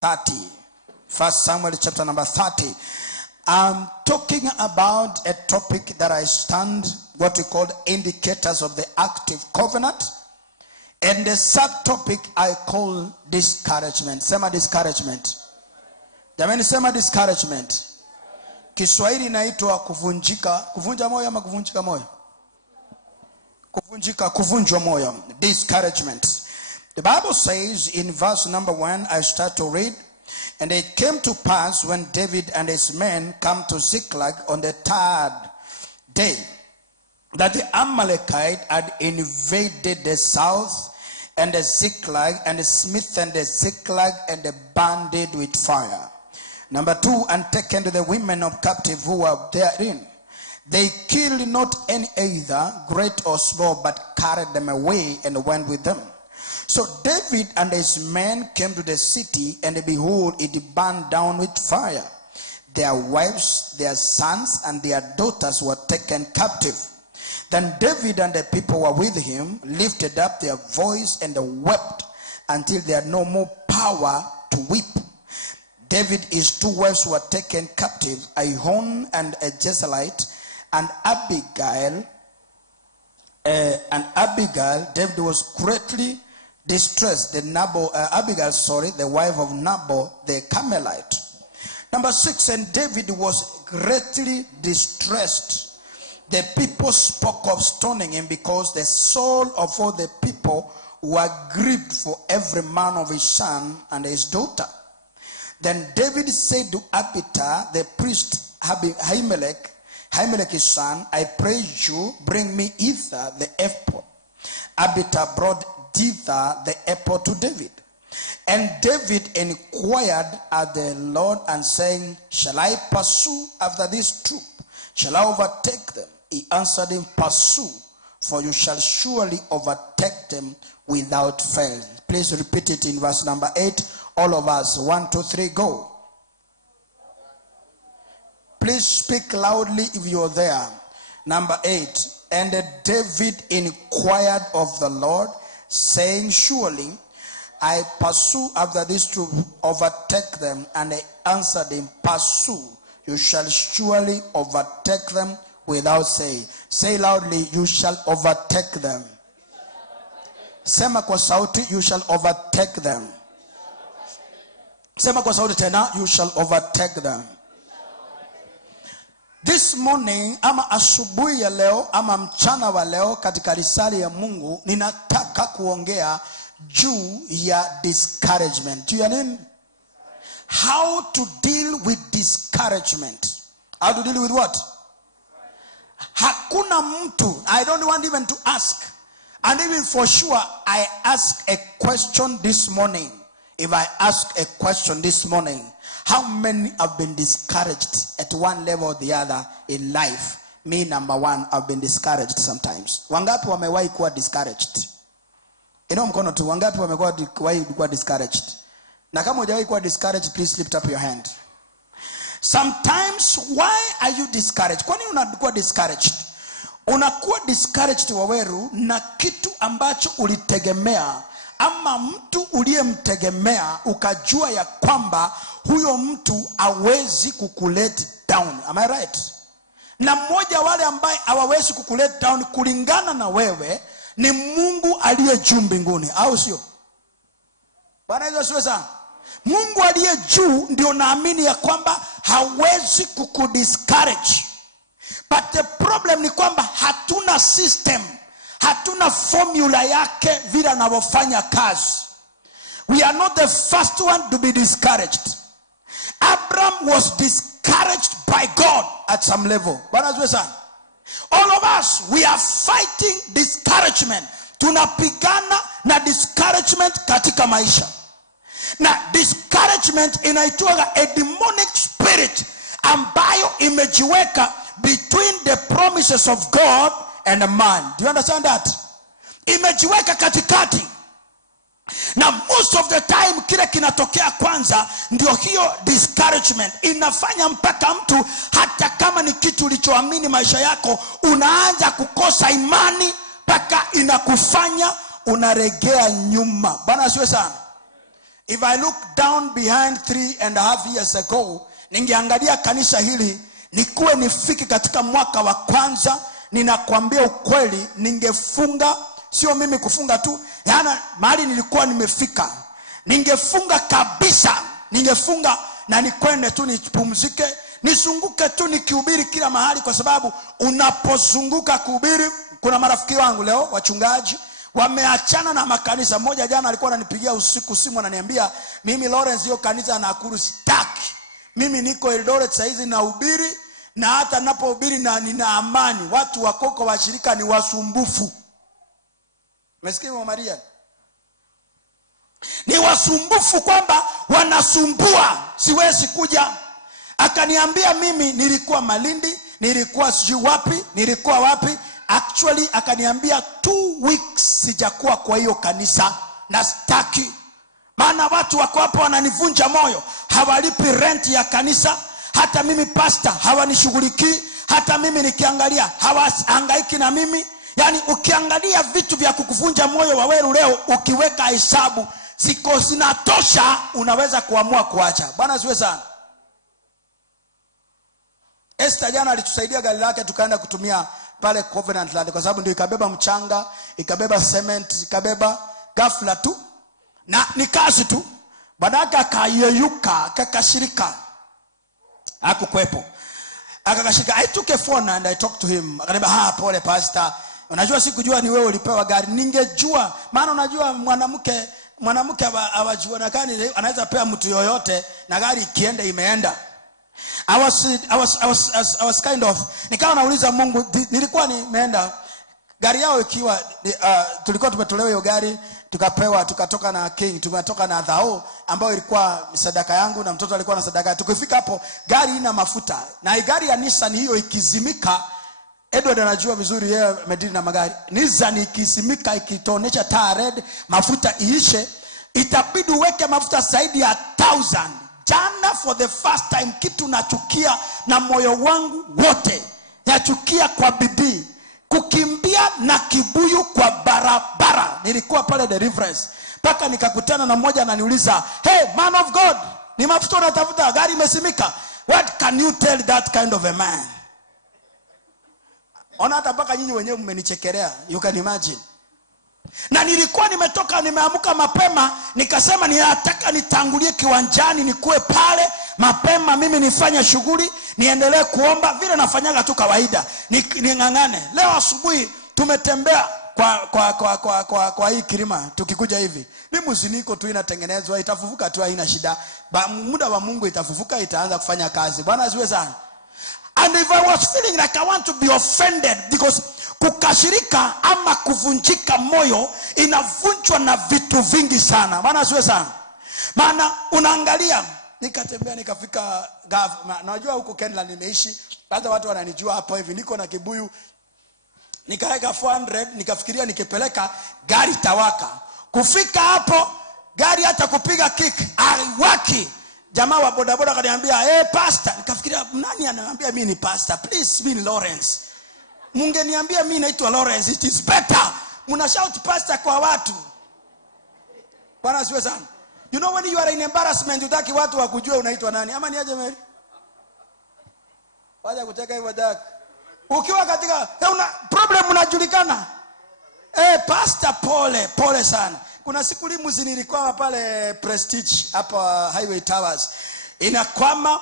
30. 1 Samuel chapter number 30. I'm talking about a topic that I stand what we call indicators of the active covenant. And the subtopic I call discouragement. Sema discouragement. Jamani sema discouragement. Kiswahili inaitwa kuvunjika. Kuvunja moyo ama kuvunjika moyo? Kuvunjwa moyo. Discouragement. The Bible says in verse number 1, I start to read. And it came to pass when David and his men come to Ziklag on the 3rd day, that the Amalekite had invaded the south and the Ziklag, and smitten the Ziklag, and burned it with fire. Number 2, and taken to the women of captive who were therein. They killed not any either, great or small, but carried them away and went with them. So David and his men came to the city, and behold, it burned down with fire. Their wives, their sons, and their daughters were taken captive. Then David and the people who were with him lifted up their voice and wept until they had no more power to weep. David, his 2 wives were taken captive, Ahinoam and a Jezreelite, and Abigail. David was greatly distressed. Abigail, the wife of Nabal the Carmelite. Number 6, and David was greatly distressed. The people spoke of stoning him, because the soul of all the people were grieved for every man of his son and his daughter. Then David said to Abiathar the priest, Ahimelech his son, I pray you, bring me hither the ephod. Abiathar brought thither the ephod to David. And David inquired at the Lord, and saying, shall I pursue after this troop? Shall I overtake them? He answered him, pursue, for you shall surely overtake them without fail. Please repeat it in verse number 8. All of us. 1, 2, 3, go. Please speak loudly if you're there. Number 8. And David inquired of the Lord, saying, surely I pursue after this to overtake them. And he answered him, pursue, you shall surely overtake them without say. Say loudly, you shall overtake them. Sema kwa sauti, you shall overtake them. Sema kwa sauti tena, you shall overtake them. This morning, ama asubuhi ya leo, ama mchana wa leo, katika risali ya Mungu, ninataka kuongea juu ya discouragement. Juu ya nini? How to deal with discouragement. How to deal with what? Hakuna mtu, I don't want even to ask. And even for sure, I ask a question this morning. If I ask a question this morning, how many have been discouraged at one level or the other in life? Me, number 1, I've been discouraged sometimes. Wangapi wamewahi kuwa discouraged? Mkono tu, wangapi wamewahi kuwa discouraged? Na kama hujawahi kuwa discouraged, please lift up your hand. Sometimes, why are you discouraged? Kwa nini unakuwa discouraged? Unakuwa discouraged waweru na kitu ambacho ulitegemea, ama mtu uliyemtegemea ukajua ya kwamba huyo mtu hawezi kukulet down. Am I right? Na mmoja wale ambaye hawawezi kukulet down kulingana na wewe ni Mungu aliye juu mbinguni, au sio? Bwana Yesu asifiwe sana. Mungu aliye juu ndio naamini ya kwamba hawezi kukudiscourage. But the problem ni kwamba hatuna system, hatuna formula yake vile anavyofanya kazi. We are not the first one to be discouraged. Abraham was discouraged by God at some level. Bwana asifiwe sana. All of us, we are fighting discouragement. Tunapigana na discouragement katika maisha. Na discouragement inaitwa a demonic spirit ambayo imejiweka between the promises of God and a man. Do you understand that? Imejiweka katikati. Na most of the time kile kinatokea kwanza ndio hiyo discouragement. Inafanya mpaka mtu hata kama ni kitu ulichoamini maisha yako unaanza kukosa imani, mpaka inakufanya unaregea nyuma. Bwana asiwe sana. if I look down behind 3.5 years ago, ningeangalia kanisa hili nikuwe nifiki katika mwaka wa kwanza, ninakwambia ukweli, ningefunga. Sio mimi kufunga tu, yana mahali nilikuwa nimefika, ningefunga kabisa. Ningefunga na nikwende tu nipumzike, nisunguke tu nikihubiri kila mahali, kwa sababu unapozunguka kuhubiri. Kuna marafiki wangu leo wachungaji wameachana na makanisa. Mmoja jana alikuwa ananipigia usiku simu ananiambia, mimi Lawrence hiyo kanisa na NAKURU sitaki. Mimi niko Eldoret saizi na hubiri, na hata ninapohubiri na nina amani. Watu wakoko wa shirika ni wasumbufu. Umesikia Mama Maria? Ni wasumbufu, kwamba wanasumbua, siwezi kuja. Akaniambia mimi nilikuwa Malindi, nilikuwa sijui wapi, nilikuwa wapi. Actually akaniambia 2 weeks sijakuwa kwa hiyo kanisa na sitaki. Maana watu wako hapo wananivunja moyo, hawalipi rent ya kanisa. Hata mimi pastor hawanishughulikii. Hata mimi nikiangalia hawahangaiki na mimi. Yani ukiangalia vitu vya kukuvunja moyo Waweru leo, ukiweka hesabu ziko zinatosha, unaweza kuamua kuacha. Bwana asiwe sana. Esther jana alitusaidia gari lake, tukaenda kutumia pale Covenant Land, kwa sababu ndio ikabeba mchanga, ikabeba cement, ikabeba ghafla tu, na ni kazi tu. Badaka akayeyuka, akakashirika, hakukwepo, akakashirika. I took a phone and I talked to him. Akaniambia, pole pastor, unajua sikujua ni wewe ulipewa gari. Ningejua, maana unajua mwanamke hawajua na gani anaweza pewa mtu yoyote na gari ikienda imeenda. I was kind of, nikawa nauliza Mungu, nilikuwa nimeenda gari yao ikiwa tulikuwa tumetolewa hiyo gari, tukapewa, tukatoka na King, tumetoka na Dhao ambayo ilikuwa sadaka yangu na mtoto alikuwa na sadaka. Tukifika hapo gari ina mafuta, na gari ya Nissan hiyo ikizimika, Edward anajua vizuri, yeye medini na magari. Nissan ikizimika, ikitonesha taa red, mafuta iishe, itabidi uweke mafuta zaidi ya 1000. Jana for the first time kitu nachukia na moyo wangu wote, nachukia kwa bidii, kukimbia na kibuyu kwa barabara. Nilikuwa pale Deliverance, paka nikakutana na mmoja ananiuliza, hey man of God, ni mafuta unatafuta, gari imesimika. What can you tell that kind of a man? Ona hata paka nyinyi wenyewe mmenichekelea, you can imagine. Na nilikuwa nimetoka, nimeamka mapema, nikasema ninataka nitangulie kiwanjani, nikuwe pale mapema, mimi nifanye shughuli, niendelee kuomba vile nafanyaga tu kawaida, ningangane. Leo asubuhi tumetembea kwa hii kilima, tukikuja hivi limuziniko tu inatengenezwa, itafufuka tu, haina shida. Muda wa Mungu itafufuka, itaanza kufanya kazi. Bwana asiwe sana. And if I was feeling like I want to be offended, because kukashirika ama kuvunjika moyo inavunjwa na vitu vingi sana. Bwana asiwe sana. Maana unaangalia, nikatembea nikafika najua huko Kenland nimeishi, hata watu wananijua hapo hivi, niko na kibuyu, nikaweka 400, nikafikiria nikipeleka gari tawaka. Kufika hapo gari hata kupiga kick haiwaki. Jamaa wa bodaboda akaniambia, pastor. Nikafikiria, nani ananiambia mimi ni pastor? Please, mimi ni Lawrence. Mungeniambia mimi naitwa Lawrence, it is better. Muna shout pastor kwa watu. Bwana asiwe sana. You know when you are in embarrassment, utaki watu wakujue unaitwa nani. Ama ni aje Mary? Wacha kuteka hivyo dada. Ukiwa katika problem unajulikana. Pastor pole sana. Kuna siku limousine ilikuwa pale Prestige hapa Highway Towers. Inakwama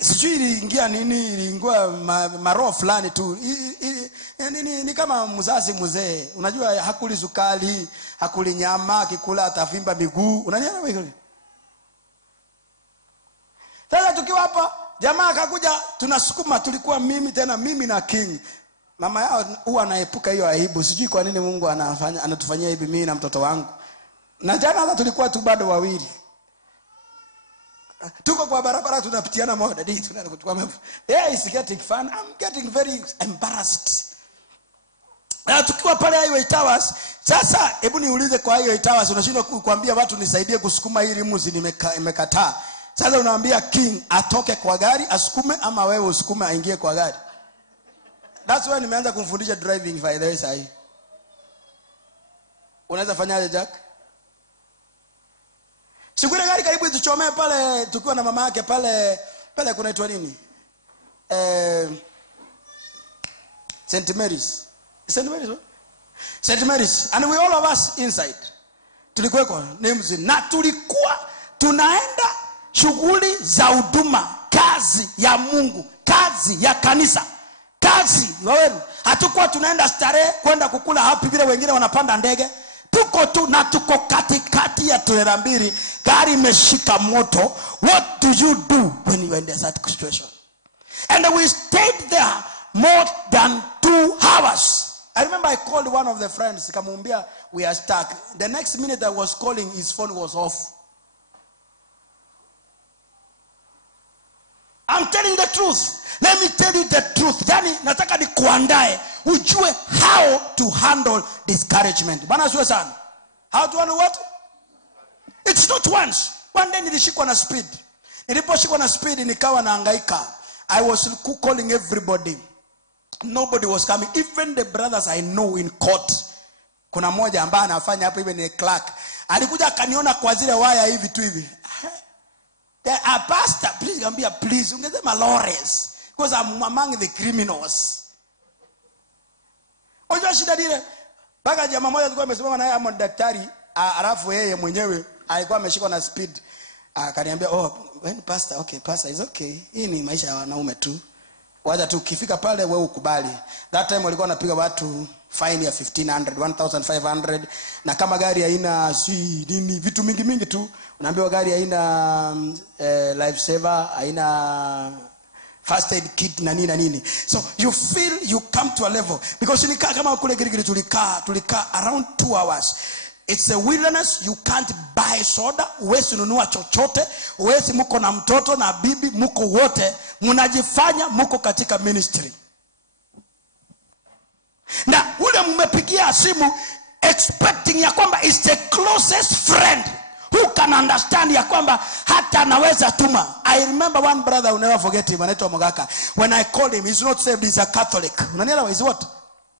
sijui iliingia nini, iliingua maroho fulani tu. Ni kama mzazi mzee. Unajua hakuli sukari, hakuli nyama, akikula atavimba miguu. Unaniona wewe? Sasa tukiwa hapa, jamaa akakuja, tunasukuma, tulikuwa mimi na King. Mama yao huwa anaepuka hiyo aibu. Sijui kwa nini Mungu anatufanyia hivi mimi na mtoto wangu. Na jana hata tulikuwa tu bado wawili. Tuko kwa barabara tunapitiana moja. It's getting fun. I'm getting very embarrassed. Tukiwa pale Highway Towers. Sasa hebu niulize, kwa Highway Towers unashindwa kuambia watu nisaidie kusukuma hii limousine, imekataa. Sasa unaambia King atoke kwa gari asukume, ama wewe usukume aingie kwa gari. That's why nimeanza kumfundisha driving by the way sahi. Unaweza fanyaje Jack? Siku ile gari karibu tuchomee pale tukiwa na mama yake pale kunaitwa nini? St. Mary's. St. Mary's. What? St. Mary's. And we all of us inside. Tulikuwa names na tulikuwa tunaenda shughuli za huduma, kazi ya Mungu, kazi ya kanisa, kazi wewe. Hatukuwa tunaenda starehe kwenda kukula happy vile wengine wanapanda ndege. Tuko tu na tuko katikati ya trailer mbili, gari imeshika moto. What do you do when you are in that situation? And we stayed there more than 2 hours. I remember I called one of the friends, Kamumbia, we are stuck. The next minute I was calling, his phone was off. I'm telling the truth. Let me tell you the truth. Yani nataka ni kuandae ujue how to handle discouragement. Bwana asiwe sana. How to handle what? It's not once. One day nilishikwa na speed. Niliposhikwa na speed nikawa nahangaika. I was calling everybody. Nobody was coming. Even the brothers I know in court. Kuna mmoja ambaye anafanya hapo even a clerk. Alikuja akaniona kwa zile waya hivi tu hivi. A pastor, please ambia please ungesema Lawrence because I'm among the criminals. Unajua shida ile. Baka jamaa mmoja alikuwa amesimama naye ama daktari, alafu yeye mwenyewe alikuwa ameshikwa na speed. Akaniambia, "Oh, when pastor, okay, pastor is okay. Hii ni maisha ya wanaume tu. Wacha tu ukifika pale wewe ukubali." That time walikuwa wanapiga watu fine ya 1500, 1500 na kama gari haina nini vitu mingi tu, unaambiwa gari haina life saver, haina first aid kit na nini. So you feel you come to a level because nikaa kama kule girigiri tulika around 2 hours. It's a wilderness. You can't buy soda. Uwezi nunua chochote. Uwezi muko na mtoto na bibi. Muko wote. Munajifanya muko katika ministry. Na ule mmepigia simu expecting ya kwamba is the closest friend who can understand ya kwamba hata naweza tuma. I remember one brother, I'll never forget him. Anaitwa Mogaka. When I called him, he's not saved, he's a Catholic. Unanielewa? He's what?